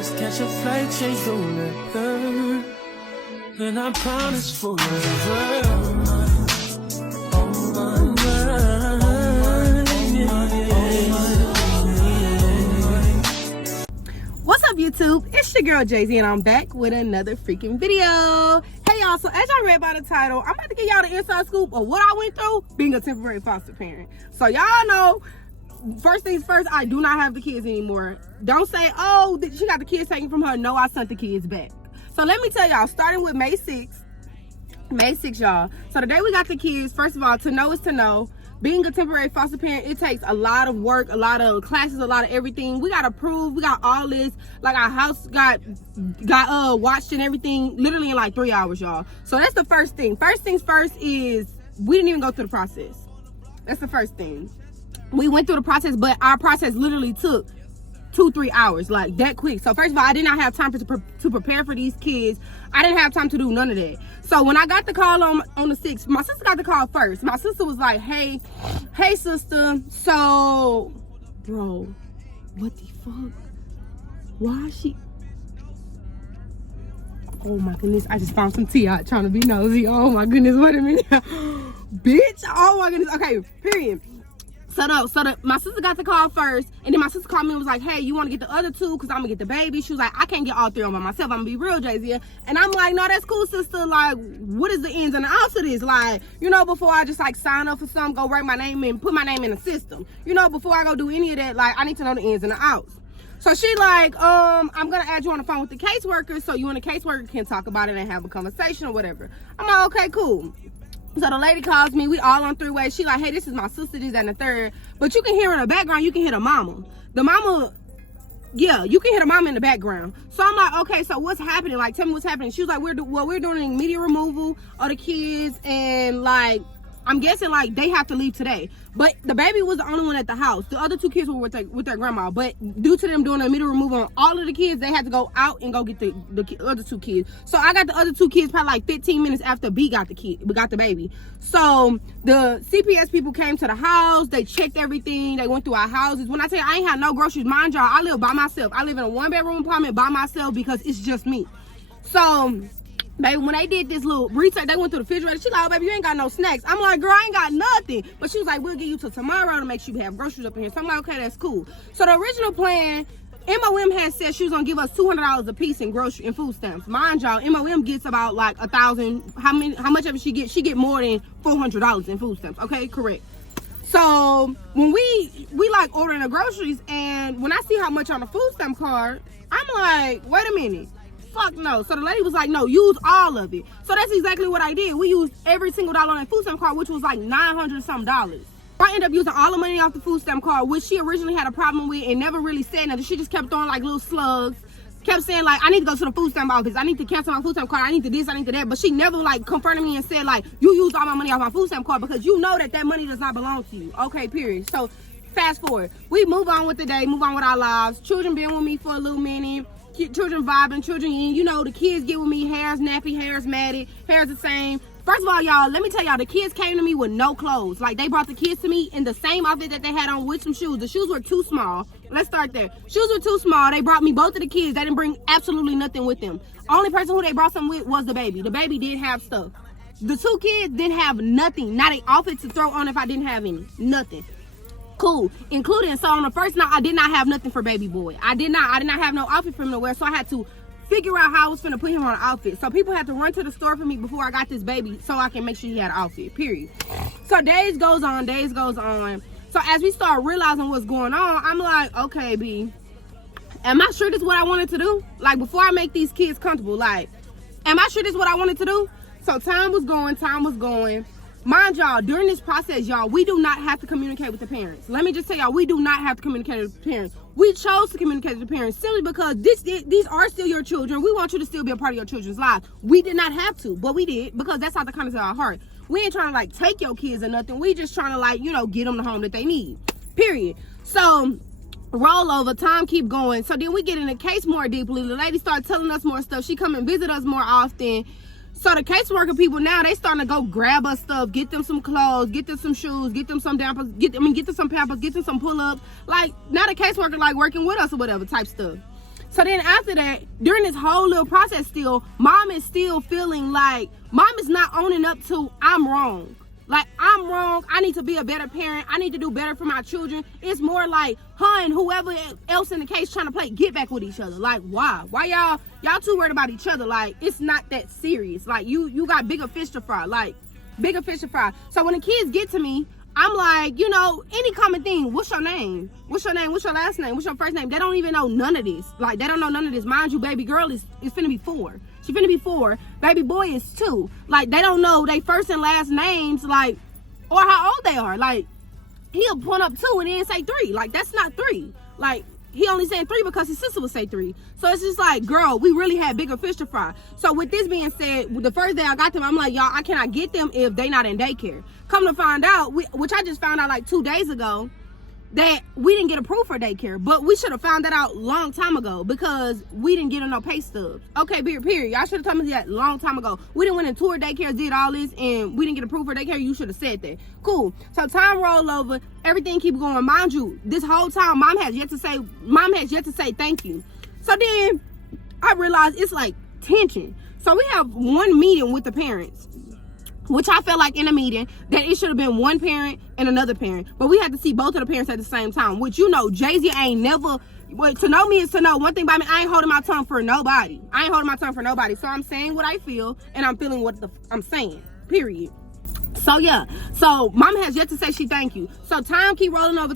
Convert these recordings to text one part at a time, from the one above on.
Let's catch a flight, change the weather, and I promise forever. What's up, YouTube? It's your girl Jay-Z, and I'm back with another freaking video. Hey y'all, so as y'all read by the title, I'm about to give y'all the inside scoop of what I went through being a temporary foster parent. So y'all know, first things first, I do not have the kids anymore. Don't say, oh, she got the kids taken from her. No, I sent the kids back. So let me tell y'all, starting with May 6th, y'all. So the day we got the kids, first of all, to know is to know. Being a temporary foster parent, it takes a lot of work, a lot of classes, a lot of everything. We got approved, we got all this. Like, our house got watched and everything literally in like 3 hours, y'all. So that's the first thing. First things first is we didn't even go through the process. That's the first thing. We went through the process, but our process literally took 2-3 hours, like that quick. So first of all, I did not have time to prepare for these kids. I didn't have time to do none of that. So when I got the call on the 6th, my sister got the call first. My sister was like, hey sister, so bro, what the fuck? Why is she? Oh my goodness, I just found some tea out trying to be nosy. Oh my goodness, wait a minute. Bitch, oh my goodness. Okay, period. My sister got the call first, and then my sister called me and was like, hey, you want to get the other two? Because I'm going to get the baby. She was like, I can't get all three on by myself. I'm going to be real, Jay-Z. And I'm like, no, that's cool, sister. Like, what is the ins and the outs of this? Like, you know, before I just, like, sign up for something, go write my name and put my name in the system. You know, before I go do any of that, like, I need to know the ins and the outs. So she like, I'm going to add you on the phone with the caseworker so you and the caseworker can talk about it and have a conversation or whatever. I'm like, okay, cool. So the lady calls me, we all on three-way. She like, hey, this is my sister, this, and the third. But you can hear in the background, you can hear the mama. The mama, yeah, you can hear the mama in the background. So I'm like, okay, so what's happening? Like, tell me what's happening. She was like, we're doing immediate removal of the kids, and like, I'm guessing like they have to leave today. But the baby was the only one at the house. The other two kids were with their grandma. But due to them doing the immediate removal on all of the kids, they had to go out and go get the other two kids. So I got the other two kids probably like 15 minutes after B got the baby. So the CPS people came to the house. They checked everything. They went through our houses. When I tell you I ain't had no groceries, mind y'all, I live by myself. I live in a 1-bedroom apartment by myself because it's just me. So baby, when they did this little research, they went through the refrigerator. She like, oh, baby, you ain't got no snacks. I'm like, girl, I ain't got nothing. But she was like, we'll get you till tomorrow to make sure you have groceries up in here. So I'm like, okay, that's cool. So the original plan, MOM had said she was gonna give us $200 a piece in grocery and food stamps. Mind y'all, MOM gets about like 1,000. How much of it she get? She get more than $400 in food stamps. Okay, correct. So when we like ordering the groceries, and when I see how much on the food stamp card, I'm like, wait a minute. Fuck no. So the lady was like, no, use all of it. So that's exactly what I did. We used every single dollar on that food stamp card, which was like $900 some. I ended up using all the money off the food stamp card, which she originally had a problem with and never really said nothing. She just kept throwing like little slugs, kept saying like, I need to go to the food stamp office, I need to cancel my food stamp card, I need to this, I need to that. But she never like confronted me and said like, you used all my money off my food stamp card, because you know that money does not belong to you. Okay, period. So fast forward, we move on with the day, move on with our lives. Children been with me for a little minute. Children vibing, children, you know, the kids get with me, hair's nappy, hair's matted, hair's the same. First of all, y'all, let me tell y'all, the kids came to me with no clothes. Like, they brought the kids to me in the same outfit that they had on with some shoes. The shoes were too small. Let's start there. Shoes were too small. They brought me both of the kids. They didn't bring absolutely nothing with them. Only person who they brought something with was the baby. The baby did have stuff. The two kids didn't have nothing. Not an outfit to throw on if I didn't have any. Nothing. Cool, including, so on the first night I did not have nothing for baby boy. I did not have no outfit for him to wear, so I had to figure out how I was gonna put him on an outfit. So people had to run to the store for me before I got this baby so I can make sure he had an outfit, period. So days goes on. So as we start realizing what's going on, I'm like, okay, B, am I sure this is what I wanted to do? Like, before I make these kids comfortable, like, am I sure this is what I wanted to do? So time was going. Mind y'all, during this process, y'all, we do not have to communicate with the parents. Let me just tell y'all, we do not have to communicate with the parents. We chose to communicate with the parents simply because these are still your children. We want you to still be a part of your children's lives. We did not have to, but we did, because that's out the kindness of our heart. We ain't trying to like take your kids or nothing. We just trying to like, you know, get them the home that they need, period. So roll over, time keep going. So then we get in the case more deeply. The lady started telling us more stuff. She come and visit us more often. So the caseworker people now, they starting to go grab us stuff, get them some clothes, get them some shoes, get them some dampers, get them some pampers, get them some pull-ups. Like, now the caseworker like working with us or whatever type stuff. So then after that, during this whole little process still, mom is still feeling like, mom is not owning up to, I'm wrong. Like, I'm wrong. I need to be a better parent. I need to do better for my children. It's more like her and whoever else in the case trying to play get back with each other. Like, why? Why y'all too worried about each other? Like, it's not that serious. Like, you got bigger fish to fry. Like, bigger fish to fry. So when the kids get to me, I'm like, you know, any common thing. What's your name? What's your name? What's your last name? What's your first name? They don't even know none of this. Like, they don't know none of this. Mind you, baby girl is finna be 4. She finna be 4. Baby boy is 2. Like, they don't know they first and last names, like, or how old they are. Like, he'll point up 2 and then say 3. Like, that's not 3. Like, he only said 3 because his sister would say 3. So it's just like, girl, we really had bigger fish to fry. So with this being said, the first day I got them, I'm like, y'all, I cannot get them if they not in daycare. Come to find out, which I just found out like 2 days ago, that we didn't get approved for daycare. But we should have found that out long time ago because we didn't get no pay stubs. Okay, period. Y'all should have told me that long time ago. We didn't went and toured daycare, did all this, and we didn't get approved for daycare. You should have said that. Cool. So time roll over, everything keep going. Mind you, this whole time, mom has yet to say thank you. So then I realized it's like tension. So we have one meeting with the parents, which I felt like in a meeting that it should have been one parent and another parent, but we had to see both of the parents at the same time, which, you know, Jay-Z ain't never, well, to know me is to know one thing about me. I ain't holding my tongue for nobody. So I'm saying what I feel and I'm feeling what I'm saying, period. So yeah, so mama has yet to say she thank you. So time keep rolling over,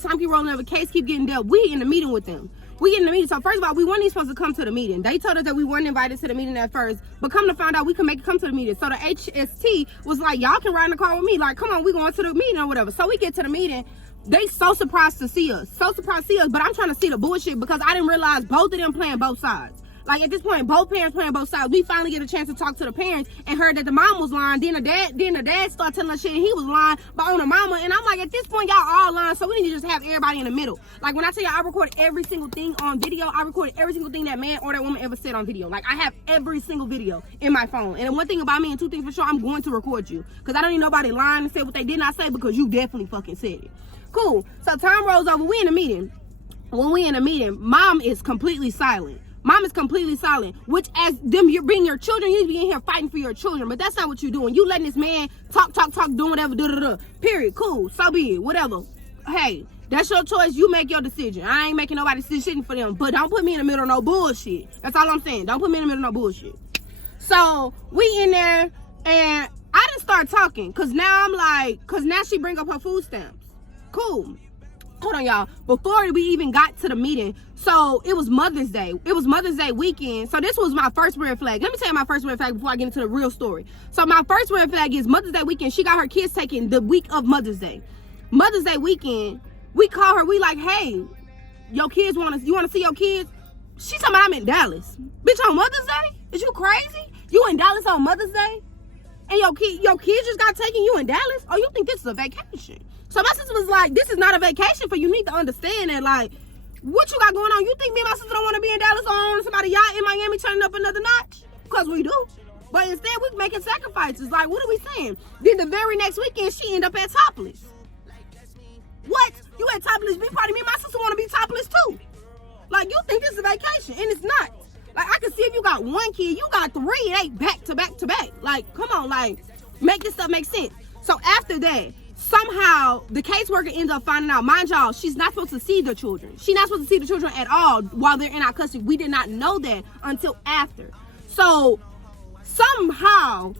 case keep getting dealt. We in the meeting with them. So first of all, we weren't even supposed to come to the meeting. They told us that we weren't invited to the meeting at first, but come to find out we could make it come to the meeting. So the HST was like, y'all can ride in the car with me. Like, come on, we going to the meeting or whatever. So we get to the meeting. They so surprised to see us. But I'm trying to see the bullshit because I didn't realize both of them playing both sides. Like, at this point, both parents playing both sides. We finally get a chance to talk to the parents and heard that the mom was lying. Then the dad started telling us shit and he was lying, but on the mama. And I'm like, at this point, y'all all lying, so we need to just have everybody in the middle. Like, when I tell you I recorded every single thing on video, I recorded every single thing that man or that woman ever said on video. Like, I have every single video in my phone. And one thing about me and two things for sure, I'm going to record you. Because I don't need nobody lying and say what they did not say because you definitely fucking said it. Cool. So time rolls over. We in the meeting. When we in a meeting, mom is completely silent. Which, as them, you're bringing your children, you need to be in here fighting for your children. But that's not what you're doing. You letting this man talk, doing whatever, period. Cool. So be it. Whatever. Hey, that's your choice. You make your decision. I ain't making nobody's decision for them. But don't put me in the middle of no bullshit. That's all I'm saying. Don't put me in the middle of no bullshit. So we in there, and I didn't start talking. Because now she bring up her food stamps. Cool. Hold on, y'all. Before we even got to the meeting, so it was Mother's Day. It was Mother's Day weekend. So this was my first red flag. Let me tell you my first red flag before I get into the real story. So my first red flag is Mother's Day weekend. She got her kids taken the week of Mother's Day. Mother's Day weekend, we call her. We like, hey, your kids you want to see your kids? She talking about I'm in Dallas. Bitch, on Mother's Day? Is you crazy? You in Dallas on Mother's Day? And your kids just got taken, you in Dallas? Oh, you think this is a vacation? So my sister was like, this is not a vacation for you. You need to understand that, like, what you got going on? You think me and my sister don't want to be in Dallas on somebody's yacht in Miami turning up another notch? Because we do. But instead, we're making sacrifices. Like, what are we saying? Then the very next weekend, she ended up at Topless. What? You at Topless? Be part of me. My sister want to be topless too. Like, you think this is a vacation, and it's not. Like, I can see if you got one kid, you got 3, it ain't back to back to back. Like, come on, like, make this stuff make sense. So after that, somehow the caseworker ends up finding out, mind y'all, she's not supposed to see the children. She's not supposed to see the children at all while they're in our custody. We did not know that until after. So somehow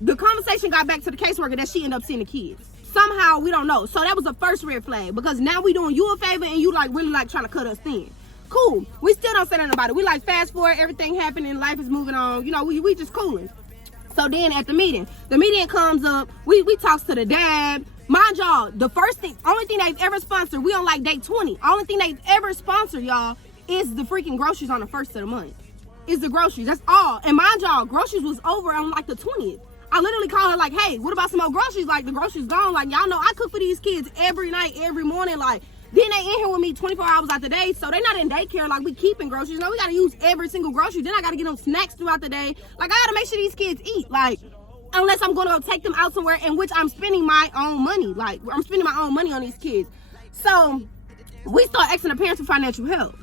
the conversation got back to the caseworker that she ended up seeing the kids. Somehow, we don't know. So that was the first red flag, because now we doing you a favor and you like really like trying to cut us thin. Cool. We still don't say nothing about it. We like fast forward, everything happening, life is moving on. You know, we just cooling. So then at the meeting comes up, we talks to the dad. Mind y'all, only thing they've ever sponsored, we on like day 20. Only thing they've ever sponsored, y'all, is the freaking groceries on the 1st of the month. Is the groceries, that's all. And mind y'all, groceries was over on like the 20th. I literally called her like, hey, what about some more groceries? Like, the groceries gone. Like, y'all know I cook for these kids every night, every morning. Like, then they in here with me 24 hours out the day, so they not in daycare like we keeping groceries. No, we gotta use every single grocery. Then I gotta get them snacks throughout the day. Like, I gotta make sure these kids eat. Like, unless I'm gonna go take them out somewhere in which I'm spending my own money. Like, I'm spending my own money on these kids. So we start asking the parents for financial help.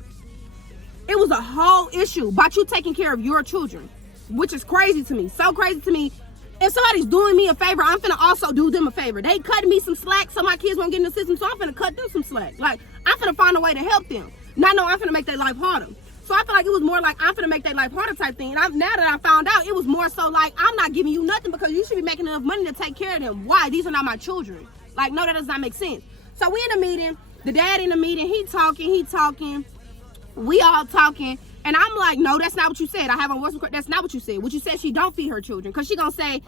It was a whole issue about you taking care of your children, which is crazy to me. So crazy to me. If somebody's doing me a favor, I'm finna also do them a favor. They cutting me some slack so my kids won't get in the system, so I'm finna cut them some slack. Like, I'm finna find a way to help them. Not know I'm finna make their life harder. So I feel like it was more like I'm finna make their life harder type thing. And now that I found out, it was more so like I'm not giving you nothing because you should be making enough money to take care of them. Why? These are not my children. Like, no, that does not make sense. So we in a meeting. The dad in the meeting. He talking. We all talking. And I'm like, no, that's not what you said. I have on voice record. That's not what you said. What you said, she don't feed her children. Because she gonna say,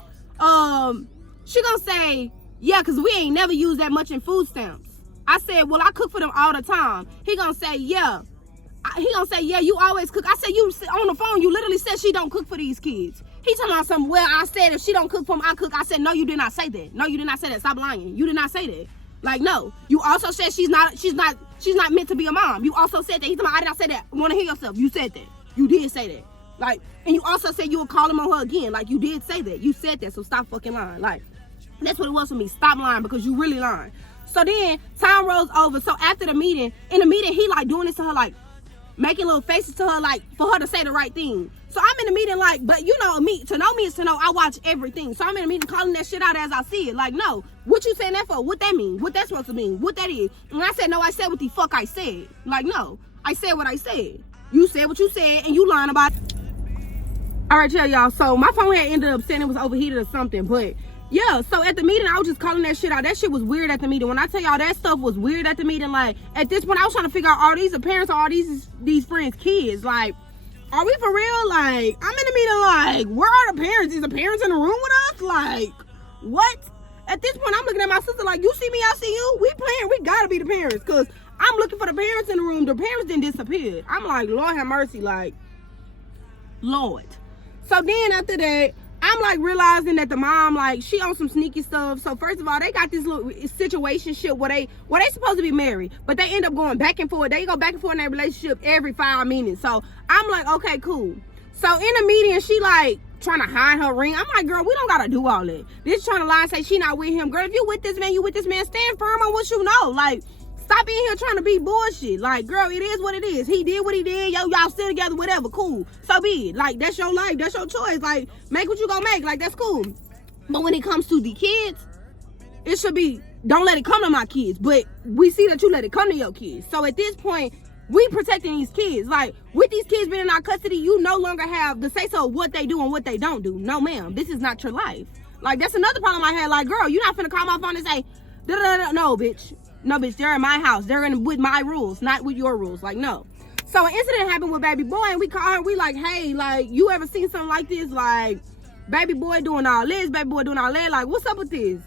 yeah, because we ain't never used that much in food stamps. I said, well, I cook for them all the time. He gonna say, yeah. Yeah, you always cook. I said, you on the phone, you literally said she don't cook for these kids. He talking about something, well, I said if she don't cook for them, I cook. I said, no, you did not say that. No, you did not say that. Stop lying. You did not say that. Like, no. You also said she's not meant to be a mom. You also said that. He's talking about, I did not say that. Want to hear yourself. You said that. You did say that. Like, and you also said you would call him on her again. Like, you did say that. You said that, so stop fucking lying. Like, that's what it was for me. Stop lying because you really lying. So then, time rolls over. So after the meeting, in the meeting, he like doing this to her, like, making little faces to her, like, for her to say the right thing. So I'm in the meeting, like, but you know me, to know me is to know I watch everything. So I'm in the meeting calling that shit out as I see it. Like, no, what you saying that for? What that mean? What that's supposed to mean? What that is? And I said, no, I said what the fuck I said. Like, no, I said what I said. You said what you said, and you lying about it. All right, y'all. So my phone had ended up saying it was overheated or something, but yeah, so at the meeting, I was just calling that shit out. That shit was weird at the meeting. When I tell y'all that stuff was weird at the meeting, like, at this point, I was trying to figure out, are these the parents or are these friends' kids? Like, are we for real? Like, I'm in the meeting, like, where are the parents? Is the parents in the room with us? Like, what? At this point, I'm looking at my sister like, you see me, I see you. We playing, we gotta be the parents, because I'm looking for the parents in the room. The parents didn't disappear. I'm like, Lord have mercy, like, Lord. So then after that, I'm like realizing that the mom, like, she on some sneaky stuff. So first of all, they got this little situation shit where they supposed to be married, but they end up going back and forth. They go back and forth in their relationship every 5 minutes. So I'm like, okay, cool. So in the meeting, she like trying to hide her ring. I'm like, girl, we don't gotta do all that. This trying to lie and say she not with him. Girl, if you with this man, you with this man. Stand firm on what you know. Like, stop being here trying to be bullshit. Like, girl, it is what it is. He did what he did. Yo, y'all still together, whatever. Cool. So be it. Like, that's your life. That's your choice. Like, make what you gonna make. Like, that's cool. But when it comes to the kids, it should be, don't let it come to my kids. But we see that you let it come to your kids. So at this point, we protecting these kids. Like, with these kids being in our custody, you no longer have the say-so of what they do and what they don't do. No, ma'am. This is not your life. Like, that's another problem I had. Like, girl, you're not finna call my phone and say, da-da-da-da. No, bitch. No, bitch, they're in my house. They're in with my rules, not with your rules. Like, no. So an incident happened with baby boy, and we call her. We like, hey, like, you ever seen something like this? Like, baby boy doing all this, baby boy doing all that. Like, what's up with this?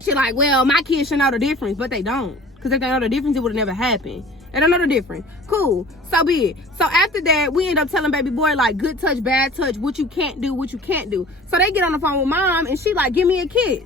She like, well, my kids should know the difference, but they don't. Because if they know the difference, it would have never happened. They don't know the difference. Cool. So be it. So after that, we end up telling baby boy, like, good touch, bad touch, what you can't do, what you can't do. So they get on the phone with mom, and she like, give me a kiss.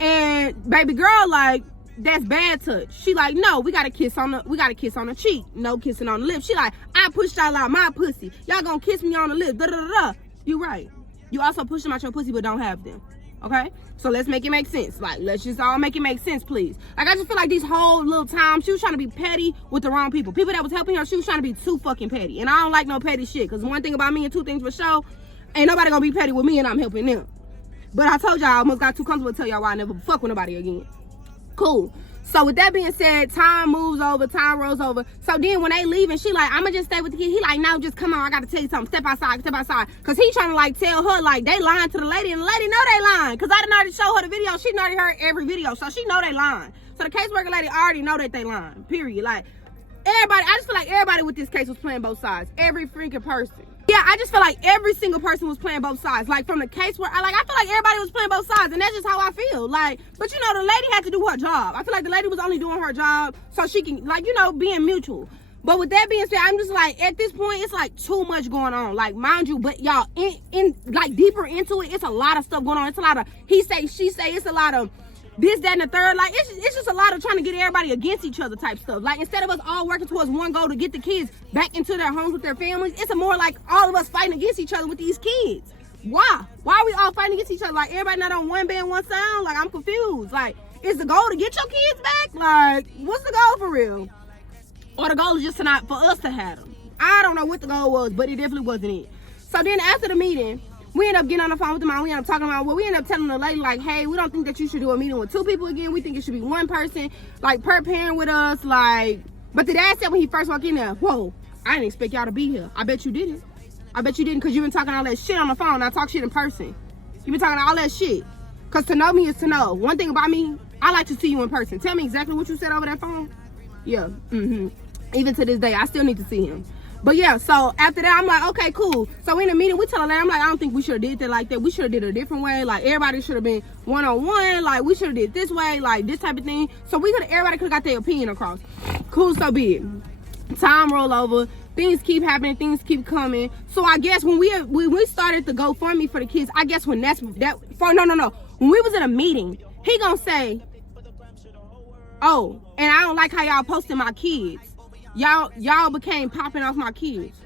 And baby girl, like, that's bad touch. She like, no, we got to kiss on the cheek. No kissing on the lips. She like, I pushed y'all out my pussy. Y'all gonna kiss me on the lips. Da da da da. You right. You also push them out your pussy, but don't have them. Okay? So let's make it make sense. Like, let's just all make it make sense, please. Like, I just feel like this whole little time, she was trying to be petty with the wrong people. People that was helping her, she was trying to be too fucking petty. And I don't like no petty shit. Because one thing about me and two things for sure, ain't nobody gonna be petty with me and I'm helping them. But I told y'all, I almost got too comfortable to tell y'all why I never fuck with nobody again. Cool. So with that being said, time moves over, time rolls over. So then when they leave and she like, I'ma just stay with the kid. He like, no, just come on, I gotta tell you something. Step outside. Cause he trying to like tell her like they lying to the lady, and the lady know they lying. Cause I didn't already show her the video. She already heard every video, so she know they lying. So the caseworker lady already know that they lying. Period. Like, everybody, I just feel like everybody with this case was playing both sides. Every freaking person. Yeah, I just feel like every single person was playing both sides. Like, from the case where, I feel like everybody was playing both sides, and that's just how I feel. Like, but you know, the lady had to do her job. I feel like the lady was only doing her job so she can, like, you know, being mutual. But with that being said, I'm just like, at this point, it's like too much going on. Like, mind you, but y'all, in like deeper into it, it's a lot of stuff going on. It's a lot of he say, she say, it's a lot of this, that, and the third. Like, it's just a lot of trying to get everybody against each other type stuff. Like, instead of us all working towards one goal to get the kids back into their homes with their families, it's a more like all of us fighting against each other with these kids. Why are we all fighting against each other? Like, everybody not on one band, one sound? Like, I'm confused. Like, is the goal to get your kids back? Like, what's the goal for real? Or the goal is just to not for us to have them? I don't know what the goal was, but it definitely wasn't it. So then after the meeting, we end up getting on the phone with the mom. We end up talking about, well, we end up telling the lady, like, hey, we don't think that you should do a meeting with 2 people again. We think it should be 1 person, like, per parent with us, like. But the dad said when he first walked in there, whoa, I didn't expect y'all to be here. I bet you didn't. I bet you didn't, because you've been talking all that shit on the phone. Now talk shit in person. You've been talking all that shit. Because to know me is to know. One thing about me, I like to see you in person. Tell me exactly what you said over that phone. Yeah, Even to this day, I still need to see him. But yeah, so after that, I'm like, okay, cool. So in the meeting, we tell her that, I'm like, I don't think we should have did that like that. We should have did it a different way. Like, everybody should have been one-on-one. Like, we should have did this way, like, this type of thing. So everybody could have got their opinion across. Cool, so be it. Time roll over. Things keep happening. Things keep coming. So I guess when we started the GoFundMe for the kids, I guess when no. When we was in a meeting, he gonna say, oh, and I don't like how y'all posting my kids. Y'all became popping off my kids.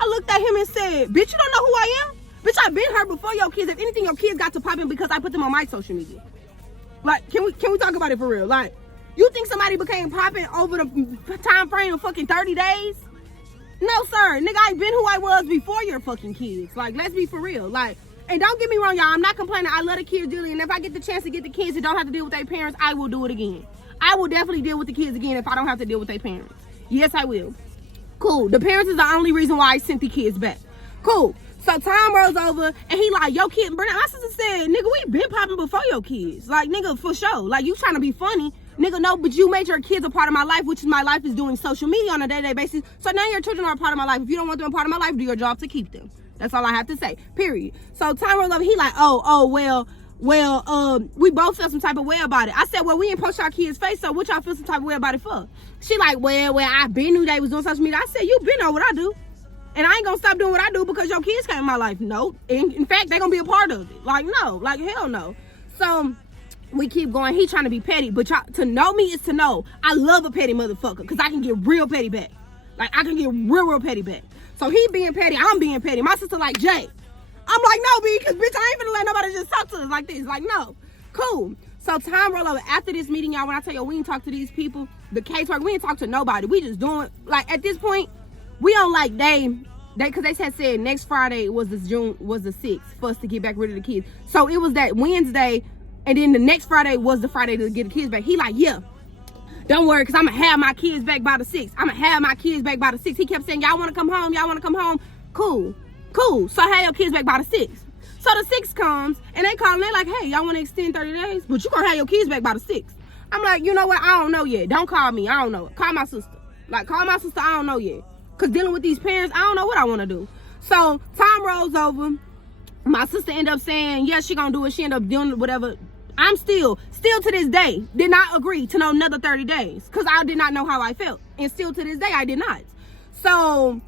I looked at him and said, bitch, you don't know who I am? Bitch, I've been here before your kids. If anything, your kids got to popping because I put them on my social media. Like, can we talk about it for real? Like, you think somebody became popping over the time frame of fucking 30 days? No, sir. Nigga, I've been who I was before your fucking kids. Like, let's be for real. Like, and don't get me wrong, y'all. I'm not complaining. I love the kids dearly. And if I get the chance to get the kids that don't have to deal with their parents, I will do it again. I will definitely deal with the kids again if I don't have to deal with their parents. Yes, I will. Cool. The parents is the only reason why I sent the kids back. Cool. So time rolls over and he like, yo, kid, Bernard, my sister said, nigga, we been popping before your kids. Like, nigga, for sure. Like, you trying to be funny. Nigga, no, but you made your kids a part of my life, which is my life is doing social media on a day-to-day basis. So now your children are a part of my life. If you don't want them a part of my life, do your job to keep them. That's all I have to say, period. So time rolls over, he like, well, we both feel some type of way about it. I said, well, we didn't post our kids' face, so what y'all feel some type of way about it for? She like, well, I been knew they was doing social media. I said, you been on what I do. And I ain't gonna stop doing what I do because your kids came in my life. No. In fact, they gonna be a part of it. Like, no. Like, hell no. So we keep going. He trying to be petty. But to know me is to know I love a petty motherfucker because I can get real petty back. Like, I can get real petty back. So he being petty, I'm being petty. My sister like, Jay. I'm like, no, B, because bitch, I ain't finna let nobody just talk to us like this. Like, no. Cool. So time roll over. After this meeting, y'all, when I tell you we ain't talk to these people, the casework, we ain't talk to nobody. We just doing, like, at this point, we on like because they said next Friday was the 6th for us to get back rid of the kids. So it was that Wednesday, and then the next Friday was the Friday to get the kids back. He like, yeah, don't worry, because I'm going to have my kids back by the 6th. I'm going to have my kids back by the 6th. He kept saying, y'all want to come home? Y'all want to come home? Cool. So I have your kids back by the 6th. So the 6th comes, and they call and they like, hey, y'all want to extend 30 days? But you going to have your kids back by the 6th. I'm like, you know what? I don't know yet. Don't call me. I don't know. Call my sister. Like, call my sister. I don't know yet. Because dealing with these parents, I don't know what I want to do. So time rolls over. My sister ended up saying, yeah, she going to do it. She ended up doing whatever. I'm still to this day, did not agree to another 30 days. Because I did not know how I felt. And still to this day, I did not. So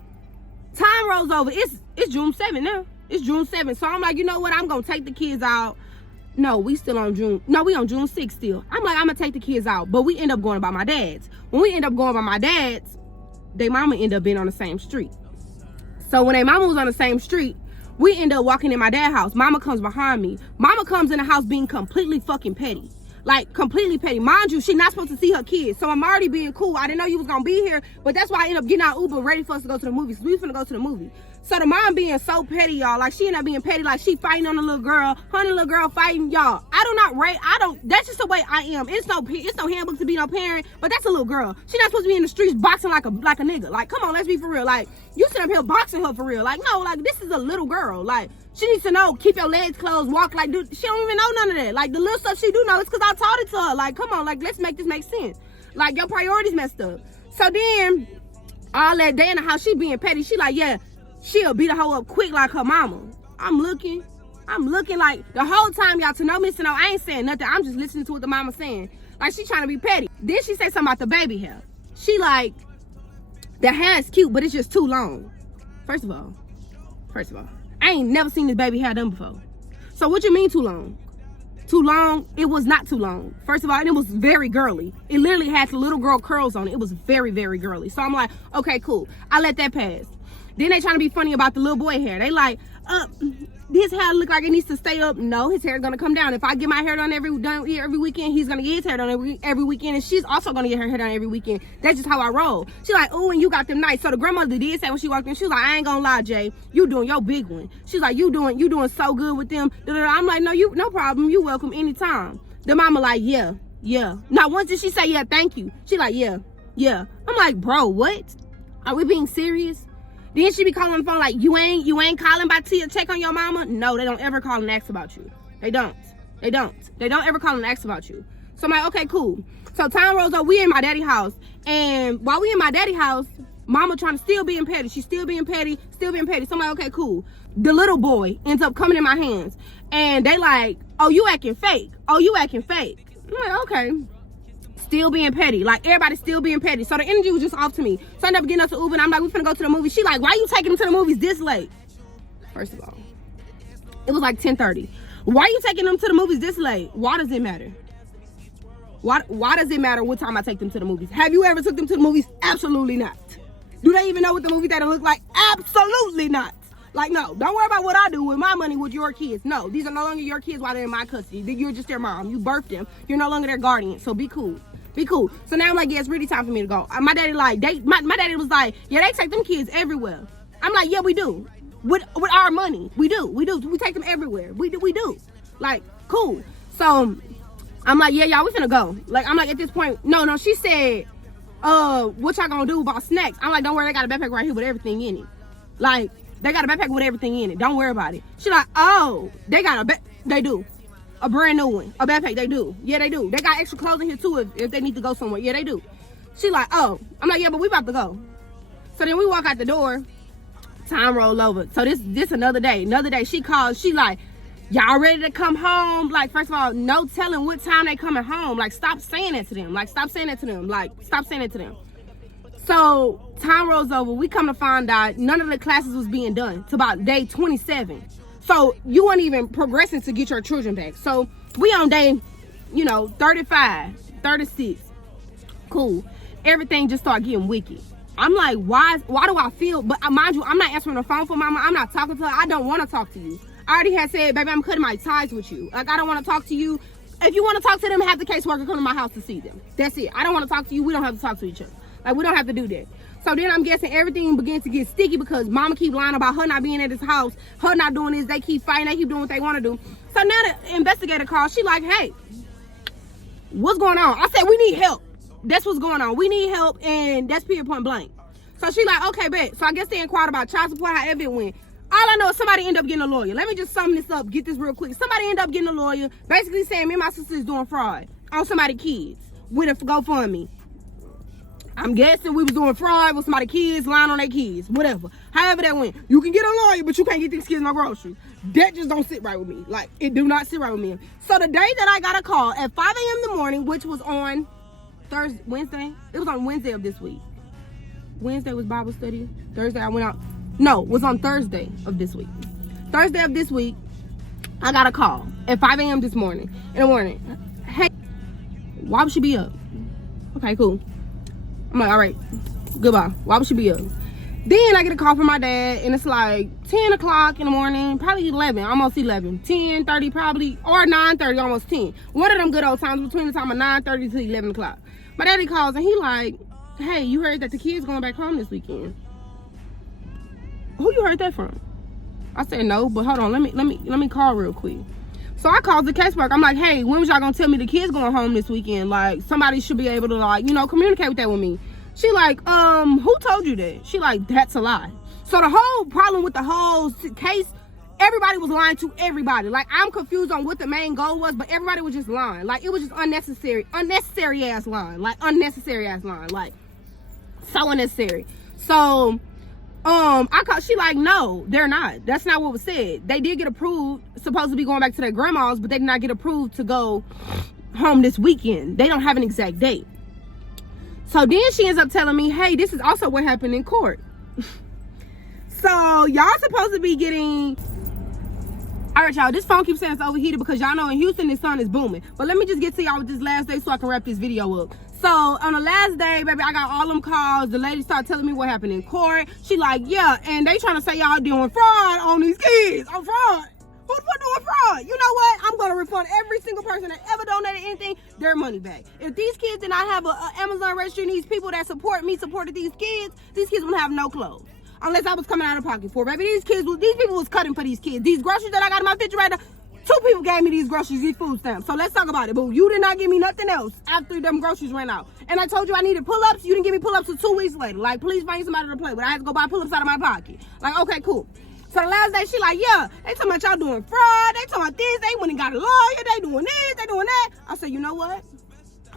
time rolls over. It's June 7th now. It's June 7th. So I'm like, you know what? I'm going to take the kids out. No, we still on June. No, we on June 6th still. I'm like, I'm going to take the kids out. But we end up going by my dad's. When we end up going by my dad's, their mama end up being on the same street. So when their mama was on the same street, we end up walking in my dad's house. Mama comes behind me. Mama comes in the house being completely fucking petty. Like, completely petty. Mind you, she's not supposed to see her kids. So I'm already being cool. I didn't know you was going to be here. But that's why I ended up getting out Uber ready for us to go to the movies. We was finna go to the movie. So the mom being so petty, y'all. Like, she ended up being petty. Like, she fighting on the little girl. Her and the little girl fighting, y'all. That's just the way I am. It's no handbook to be no parent. But that's a little girl. She not supposed to be in the streets boxing like a nigga. Like, come on, let's be for real. Like, you sit up here boxing her for real. Like, no, like, this is a little girl. Like, she needs to know, keep your legs closed, walk like, dude. She don't even know none of that. Like, the little stuff she do know, it's because I taught it to her. Like, come on, like, let's make this make sense. Like, your priorities messed up. So then, all that day in the house, she being petty. She like, yeah, she'll beat a hoe up quick like her mama. I'm looking like, the whole time, y'all, to know me, to know, I ain't saying nothing. I'm just listening to what the mama's saying. Like, she trying to be petty. Then she say something about the baby hair. She like, the hair is cute, but it's just too long. First of all, I ain't never seen this baby hair done before. So what you mean too long? Too long? It was not too long. First of all, and it was very girly. It literally had the little girl curls on it. It was very, very girly. So I'm like, okay, cool. I let that pass. Then they trying to be funny about the little boy hair. They like, his hair look like it needs to stay up. No, his hair is gonna come down. If I get my hair done every weekend, he's gonna get his hair done every weekend, and she's also gonna get her hair done every weekend. That's just how I roll. She like, oh, and you got them nice. So the grandmother did say when she walked in, she was like, I ain't gonna lie, Jay, you doing your big one. She's like, you doing so good with them. I'm like, no problem. You welcome anytime. The mama like, yeah. Now once did she say, yeah, thank you. She like, yeah. I'm like, bro, what? Are we being serious? Then she be calling on the phone like, you ain't calling by Tia check on your mama? No, they don't ever call and ask about you. They don't ever call and ask about you. So I'm like, okay, cool. So time rolls up, we in my daddy's house. And while we in my daddy's house, mama trying to still being petty. She's still being petty. So I'm like, okay, cool. The little boy ends up coming in my hands. And they like, oh, you acting fake. I'm like, okay. Still being petty. Like, everybody's still being petty. So the energy was just off to me. So I ended up getting us to Uber, and I'm like, we finna go to the movie. She like, why you taking them to the movies this late? First of all, it was like 10:30. Why you taking them to the movies this late? Why does it matter? Why does it matter what time I take them to the movies? Have you ever took them to the movies? Absolutely not. Do they even know what the movie theater look like? Absolutely not. Like, no, don't worry about what I do with my money with your kids. No, these are no longer your kids while they're in my custody. You're just their mom. You birthed them. You're no longer their guardian. So be cool. So now I'm like, yeah, it's really time for me to go. My daddy like, my daddy was like, yeah, they take them kids everywhere. I'm like, yeah, we do. With our money, we do. We take them everywhere. We do. Like, cool. So I'm like, yeah, y'all, we finna go. Like, I'm like, at this point, no. She said, what y'all gonna do about snacks? I'm like, don't worry, they got a backpack right here with everything in it. Like, they got a backpack with everything in it. Don't worry about it. She like, oh, they got they do. A brand new one. A backpack, they do. Yeah, they do. They got extra clothes in here too if they need to go somewhere. Yeah, they do. She like, oh. I'm like, yeah, but we about to go. So then we walk out the door. Time roll over. So this another day. She calls. She like, y'all ready to come home? Like, first of all, no telling what time they coming home. Like, stop saying that to them. So time rolls over. We come to find out none of the classes was being done to about day 27. So you weren't even progressing to get your children back. So we on day, 35, 36. Cool. Everything just started getting wicked. I'm like, why do I feel? But mind you, I'm not answering the phone for mama. I'm not talking to her. I don't want to talk to you. I already had said, baby, I'm cutting my ties with you. Like, I don't want to talk to you. If you want to talk to them, have the caseworker come to my house to see them. That's it. I don't want to talk to you. We don't have to talk to each other. Like, we don't have to do that. So then I'm guessing everything begins to get sticky because mama keep lying about her not being at this house, her not doing this. They keep fighting. They keep doing what they want to do. So now the investigator calls. She like, hey, what's going on? I said, we need help. That's what's going on. We need help, and that's period point blank. So she like, okay, bet. So I guess they inquired about child support, however it went. All I know is somebody ended up getting a lawyer. Let me just sum this up, get this real quick. Somebody ended up getting a lawyer, basically saying me and my sister is doing fraud on somebody's kids with a GoFundMe. I'm guessing we was doing fraud with somebody's kids, lying on their kids, whatever. However that went. You can get a lawyer, but you can't get these kids no groceries. That just don't sit right with me. Like, it do not sit right with me. So the day that I got a call at 5 a.m. in the morning, which was on Wednesday? It was on Wednesday of this week. Wednesday was Bible study. Thursday I went out. No, it was on Thursday of this week. Thursday of this week, I got a call at 5 a.m. this morning. In the morning. Hey, why would she be up? Okay, cool. I'm like, all right, goodbye. Why would she be up? Then I get a call from my dad, and it's like 10 o'clock in the morning, probably 11, almost 11. 10:30 probably, or 9:30, almost 10. One of them good old times between the time of 9:30 to 11 o'clock. My daddy calls, and he like, hey, you heard that the kids going back home this weekend? Who you heard that from? I said, no, but hold on, let me call real quick. So I called the caseworker. I'm like, hey, when was y'all gonna tell me the kids going home this weekend? Like, somebody should be able to, like, communicate with that with me. She like, who told you that? She like, that's a lie. So the whole problem with the whole case, everybody was lying to everybody. Like, I'm confused on what the main goal was, but everybody was just lying. Like, it was just unnecessary ass lying. Like, so unnecessary. So I called, she like, no, they're not. That's not what was said. They did get approved, supposed to be going back to their grandma's, but they did not get approved to go home this weekend. They don't have an exact date. So then she ends up telling me, hey, this is also what happened in court. So y'all supposed to be getting, all right, y'all, this phone keeps saying it's overheated because y'all know in Houston, the sun is booming. But let me just get to y'all with this last day so I can wrap this video up. So on the last day, baby, I got all them calls. The lady started telling me what happened in court. She like, yeah, and they trying to say y'all doing fraud on these kids. On fraud. Who the fuck doing fraud? You know what? I'm gonna refund every single person that ever donated anything their money back. If these kids did not have a Amazon registry and these people that support me supported these kids wouldn't have no clothes. Unless I was coming out of pocket for it. Baby, these people was cutting for these kids. These groceries that I got in my refrigerator, 2 people gave me these groceries, these food stamps. So let's talk about it. But you did not give me nothing else after them groceries ran out. And I told you I needed pull-ups. You didn't give me pull-ups until 2 weeks later. Like, please find somebody to play with. I had to go buy pull-ups out of my pocket. Like, okay, cool. So the last day, she like, yeah, they talking about y'all doing fraud. They talking about this. They went and got a lawyer. They doing this. They doing that. I said, you know what?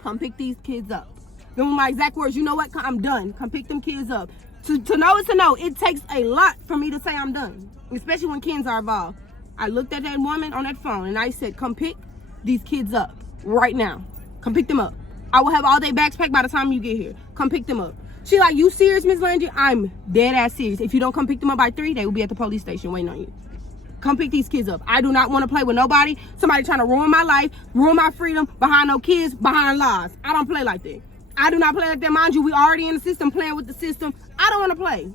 Come pick these kids up. Them were my exact words. You know what? I'm done. Come pick them kids up. To know is to know. It takes a lot for me to say I'm done, especially when kids are involved. I looked at that woman on that phone and I said, come pick these kids up right now. Come pick them up. I will have all their bags packed by the time you get here. Come pick them up. She like, you serious, Miss Landry? I'm dead ass serious. If you don't come pick them up by 3, they will be at the police station waiting on you. Come pick these kids up. I do not want to play with nobody. Somebody trying to ruin my life, ruin my freedom, behind no kids, behind lies. I don't play like that. I do not play like that. Mind you, we already in the system, playing with the system. I don't want to play.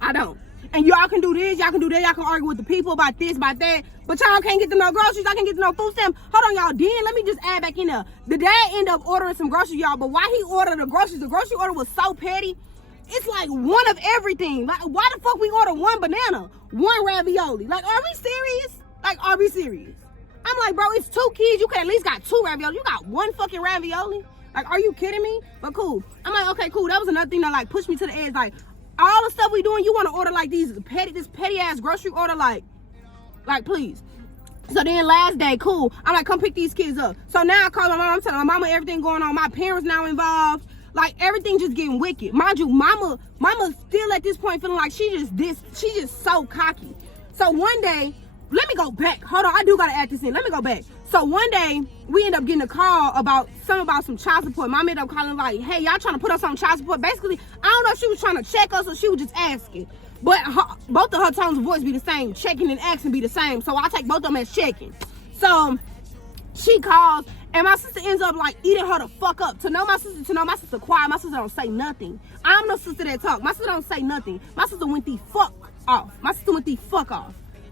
I don't. And y'all can do this, y'all can do that, y'all can argue with the people about this, about that, but y'all can't get them no groceries, y'all can't get them no food stamps. Hold on, y'all. Then let me just add back in there. The dad ended up ordering some groceries, y'all, but why he ordered the grocery order was so petty. It's like one of everything. Like, why the fuck we order 1 banana, 1 ravioli? Like, are we serious? Like, are we serious? I'm like, bro, it's 2 kids. You could at least got 2 ravioli. You got 1 fucking ravioli? Like, are you kidding me? But cool. I'm like, okay, cool. That was another thing that like pushed me to the edge. Like, all the stuff we doing, you want to order like this petty ass grocery order, like please. So then last day, cool. I'm like, come pick these kids up. So now I call my mom, I'm telling my mama everything going on. My parents now involved. Like, everything just getting wicked. Mind you, mama's still at this point feeling like she's just so cocky. So one day, let me go back. Hold on, I do gotta add this in. Let me go back. So one day, we end up getting a call about some child support. Mom ended up calling like, hey, y'all trying to put us on child support. Basically, I don't know if she was trying to check us or she was just asking. But both of her tones of voice be the same. Checking and asking be the same. So I take both of them as checking. So she calls and my sister ends up like eating her the fuck up. To know my sister quiet. My sister don't say nothing. I'm the sister that talk. My sister don't say nothing. My sister went the fuck off.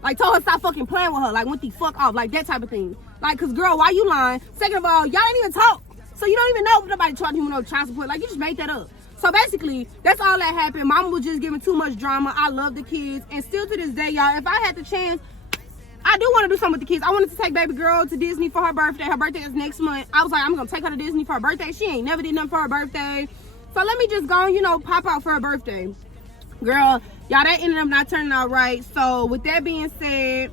Like, told her stop fucking playing with her. Like, went the fuck off. Like, that type of thing. Like, cause girl, why you lying? Second of all, y'all ain't even talk. So you don't even know if nobody charging you no child support. Like, you just made that up. So basically, that's all that happened. Mama was just giving too much drama. I love the kids. And still to this day, y'all, if I had the chance, I do want to do something with the kids. I wanted to take baby girl to Disney for her birthday. Her birthday is next month. I was like, I'm going to take her to Disney for her birthday. She ain't never did nothing for her birthday. So let me just go and, pop out for her birthday. Girl, y'all, that ended up not turning out right. So with that being said,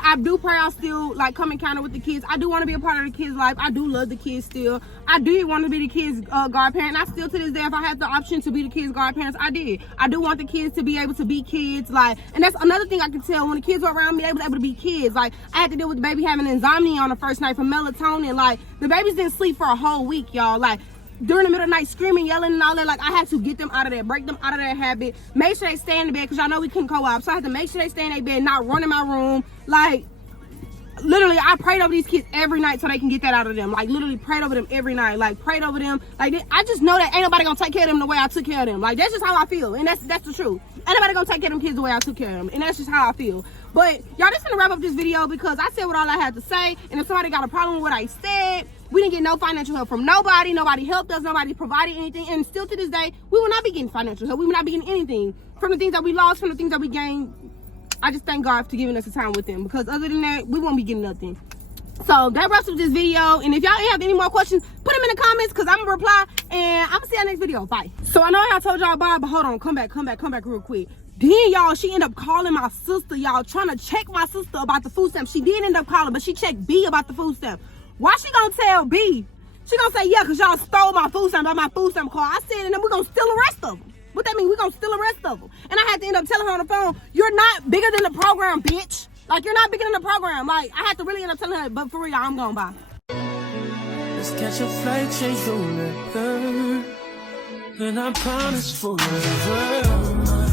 I do pray I'll still come encounter with the kids. I do want to be a part of the kids' life. I do love the kids still. I do want to be the kids' godparent. I still to this day, if I had the option to be the kids' godparents, I did. I do want the kids to be able to be kids. And that's another thing I can tell. When the kids were around me, they were able to be kids. I had to deal with the baby having insomnia on the first night from melatonin. The babies didn't sleep for a whole week, y'all. During the middle of the night, screaming, yelling, and all that. I had to get them out of that, break them out of that habit, make sure they stay in the bed, because y'all know we couldn't co-op. So I had to make sure they stay in their bed, not run in my room. Literally, I prayed over these kids every night so they can get that out of them. Literally prayed over them every night. Prayed over them. I just know that ain't nobody gonna take care of them the way I took care of them. That's just how I feel. And that's the truth. Ain't nobody gonna take care of them kids the way I took care of them. And that's just how I feel. But y'all, just gonna wrap up this video because I said what all I had to say. And if somebody got a problem with what I said, we didn't get no financial help from nobody. Nobody helped us. Nobody provided anything. And still to this day, we will not be getting financial help. We will not be getting anything from the things that we lost, from the things that we gained. I just thank God for giving us the time with them, because other than that, we won't be getting nothing. So that wraps up this video. And if y'all have any more questions, put them in the comments, because I'm going to reply. And I'm going to see y'all next video. Bye. So I know I told y'all bye, but hold on. Come back real quick. Then, y'all, she ended up calling my sister, y'all, trying to check my sister about the food stamp. She did end up calling, but she checked B about the food stamp. Why she gonna tell B? She gonna say, yeah, because y'all stole my food stamp by my food stamp card. I said, and then we're gonna steal the rest of them. What that mean? We're gonna steal the rest of them. And I had to end up telling her on the phone, you're not bigger than the program, bitch. You're not bigger than the program. I had to really end up telling her, but for real, I'm going bye. Let's catch a flight, change the weather, and I promise forever.